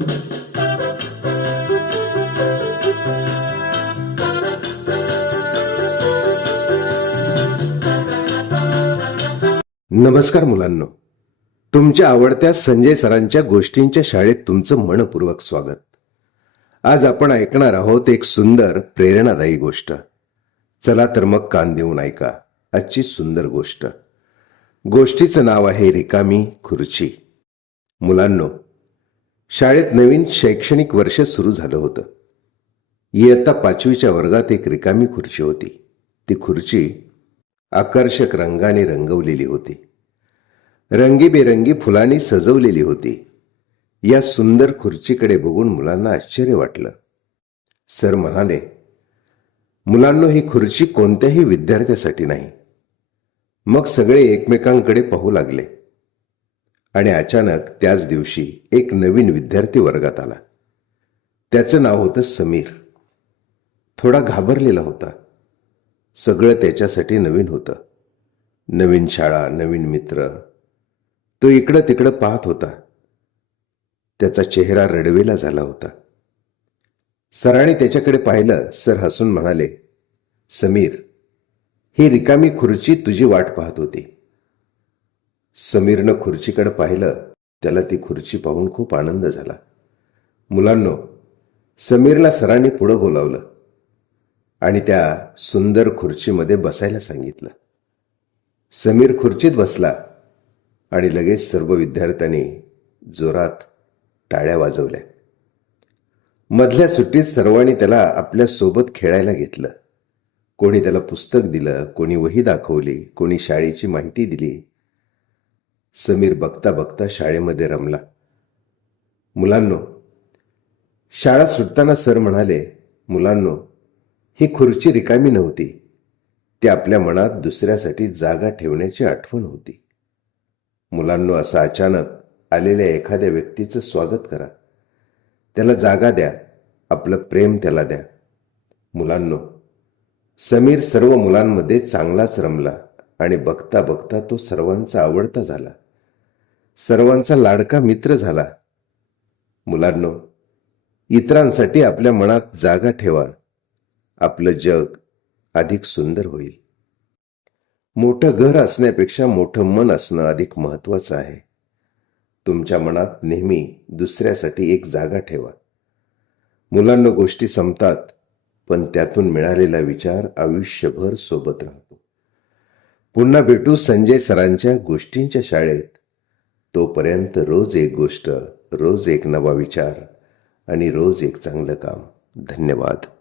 नमस्कार मुलांनो, तुमच्या आवडत्या संजय सरांच्या गोष्टींच्या शाळेत तुमचं मनपूर्वक स्वागत. आज आपण ऐकणार आहोत एक सुंदर प्रेरणादायी गोष्ट. चला तर मग कान देऊन ऐका आजची सुंदर गोष्ट. गोष्टीचं नाव आहे रिकामी खुर्ची. मुलांनो, शाळेत नवीन शैक्षणिक वर्ष सुरू झालं होतं. इयत्ता 5वीच्या वर्गात एक रिकामी खुर्ची होती. ती खुर्ची आकर्षक रंगाने रंगवलेली होती. रंगीबेरंगी फुलांनी सजवलेली होती. या सुंदर खुर्चीकडे बघून मुलांना आश्चर्य वाटलं. सर म्हणाले, मुलांनो, ही खुर्ची कोणत्याही विद्यार्थ्यासाठी नाही. मग सगळे एकमेकांकडे पाहू लागले आणि अचानक त्याच दिवशी एक नवीन विद्यार्थी वर्गात आला. त्याचं नाव होतं समीर. थोडा घाबरलेला होता. सगळं त्याच्यासाठी नवीन होतं. नवीन शाळा, नवीन मित्र. तो इकडं तिकडं पाहत होता. त्याचा चेहरा रडवेला झाला होता. सरांनी त्याच्याकडे पाहिलं. सर हसून म्हणाले, समीर, ही रिकामी खुर्ची तुझी वाट पाहत होती. समीरनं खुर्चीकडे पाहिलं. त्याला ती खुर्ची पाहून खूप आनंद झाला. मुलांनो, समीरला सरांनी पुढं बोलावलं आणि त्या सुंदर खुर्चीमध्ये बसायला सांगितलं. समीर खुर्चीत बसला आणि लगेच सर्व विद्यार्थ्यांनी जोरात टाळ्या वाजवल्या. मधल्या सुट्टीत सर्वांनी त्याला आपल्या सोबत खेळायला घेतलं. कोणी त्याला पुस्तक दिलं, कोणी वही दाखवली, कोणी शाळेची माहिती दिली. समीर बघता बघता शाळेमध्ये रमला. मुलांनो, शाळा सुटताना सर म्हणाले, मुलांनो, ही खुर्ची रिकामी नव्हती. ती आपल्या मनात दुसऱ्यासाठी जागा ठेवण्याची आठवण होती. मुलांनो, असं अचानक आलेल्या एखाद्या व्यक्तीचं स्वागत करा. त्याला जागा द्या. आपलं प्रेम त्याला द्या. मुलांनो, समीर सर्व मुलांमध्ये चांगलाच रमला आणि बघता बघता तो सर्वांचा आवडता झाला. सर्वांचा लाडका मित्र झाला. मुलांनो, इतरांसाठी आपल्या मनात जागा ठेवा. आपलं जग अधिक सुंदर होईल. मोठं घर असण्यापेक्षा मोठं मन असणं अधिक महत्वाचं आहे. तुमच्या मनात नेहमी दुसऱ्यासाठी एक जागा ठेवा. मुलांना गोष्टी संपतात, पण त्यातून मिळालेला विचार आयुष्यभर सोबत राहतो. पुन्हा भेटू संजय सरांच्या गोष्टींच्या शाळेत. तोपर्यंत रोज एक गोष्ट, रोज एक नवा विचार आणि रोज एक चांगलं काम. धन्यवाद.